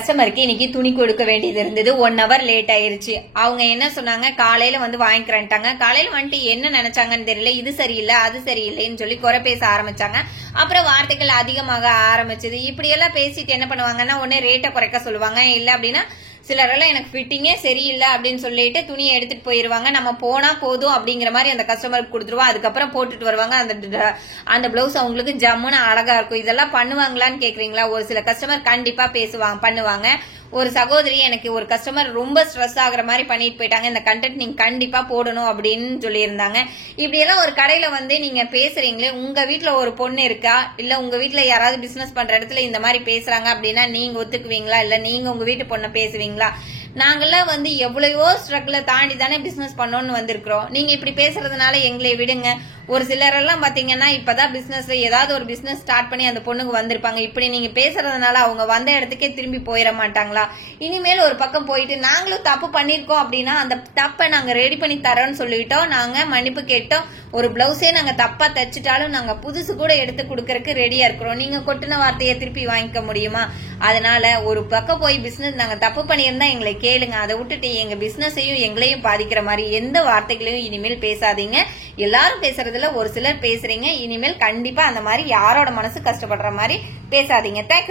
கஸ்டமருக்கு இன்னைக்கு துணி கொடுக்க வேண்டியது இருந்தது. 1 hour லேட் ஆயிருச்சு. அவங்க என்ன சொன்னாங்க, காலையில வந்து வாங்கிக்கிறேன்ட்டாங்க. காலையில வந்துட்டு என்ன நினைச்சாங்கன்னு தெரியல, இது சரியில்லை அது சரியில்லைன்னு சொல்லி குறை பேச ஆரம்பிச்சாங்க. அப்புறம் வார்த்தைகள் அதிகமாக ஆரம்பிச்சது. இப்படி எல்லாம் பேசிட்டு என்ன பண்ணுவாங்கன்னா, உடனே ரேட்டை குறைக்க சொல்லுவாங்க. இல்ல அப்படின்னா சிலரெல்லாம் எனக்கு ஃபிட்டிங்கே சரியில்லை அப்படின்னு சொல்லிட்டு துணியை எடுத்துட்டு போயிருவாங்க. நம்ம போனா போதும் அப்படிங்கிற மாதிரி அந்த கஸ்டமருக்கு கொடுத்துருவோம். அதுக்கப்புறம் போட்டுட்டு வருவாங்க. அந்த பிளவுஸ் அவங்களுக்கு ஜம்முன்னு அழகா இருக்கும். இதெல்லாம் பண்ணுவாங்களான்னு கேக்குறீங்களா? ஒரு சில கஸ்டமர் கண்டிப்பா பண்ணுவாங்க. ஒரு சகோதரி எனக்கு ஒரு கஸ்டமர் ரொம்ப ஸ்ட்ரெஸ் ஆகுற மாதிரி பண்ணிட்டு போயிட்டாங்க, இந்த கண்டென்ட் நீங்க கண்டிப்பா போடணும் அப்படின்னு சொல்லியிருந்தாங்க. இப்படி எல்லாம் ஒரு கடையில வந்து நீங்க பேசுறீங்களே, உங்க வீட்டுல ஒரு பொண்ணு இருக்கா, இல்ல உங்க வீட்டுல யாராவது பிசினஸ் பண்ற இடத்துல இந்த மாதிரி பேசுறாங்க அப்படின்னா நீங்க ஒத்துக்குவீங்களா? இல்ல நீங்க உங்க வீட்டு பொண்ணை பேசுவீங்களா? நாங்கெல்லாம் வந்து எவ்வளவோ ஸ்ட்ரகிள தாண்டி தானே பிசினஸ் பண்ணோம்னு வந்திருக்கிறோம். நீங்க இப்படி பேசுறதுனால எங்களை விடுங்க. ஒரு சிலரெல்லாம் பாத்தீங்கன்னா இப்பதான் பிசினஸ் ஏதாவது ஒரு பிசினஸ் ஸ்டார்ட் பண்ணி அந்த பொண்ணுக்கு வந்திருப்பாங்க. இப்படி நீங்க பேசுறதுனால அவங்க வந்த இடத்துக்கே திரும்பி போயிட மாட்டாங்களா? இனிமேல் ஒரு பக்கம் போயிட்டு நாங்களும் தப்பு பண்ணிருக்கோம் அப்படின்னா அந்த தப்பை நாங்க ரெடி பண்ணி தரோம்னு சொல்லிட்டோம். நாங்க மன்னிப்பு கேட்டோம். ஒரு பிளவுஸே நாங்க தப்பா தச்சுட்டாலும் நாங்க புதுசு கூட எடுத்து கொடுக்கறதுக்கு ரெடியா இருக்கிறோம். நீங்க கொட்டின வார்த்தையை திருப்பி வாங்கிக்க முடியுமா? அதனால ஒரு பக்கம் போய் பிசினஸ் நாங்க தப்பு பண்ணியிருந்தா எங்களை கேளுங்க. அதை விட்டுட்டு எங்க பிசினஸையும் எங்களையும் பாதிக்கிற மாதிரி எந்த வார்த்தைகளையும் இனிமேல் பேசாதீங்க. எல்லாரும் பேசுறதுல ஒரு சிலர் பேசுறீங்க. இனிமேல் கண்டிப்பா அந்த மாதிரி யாரோட மனசு கஷ்டப்படுற மாதிரி பேசாதீங்க. தேங்க்யூ.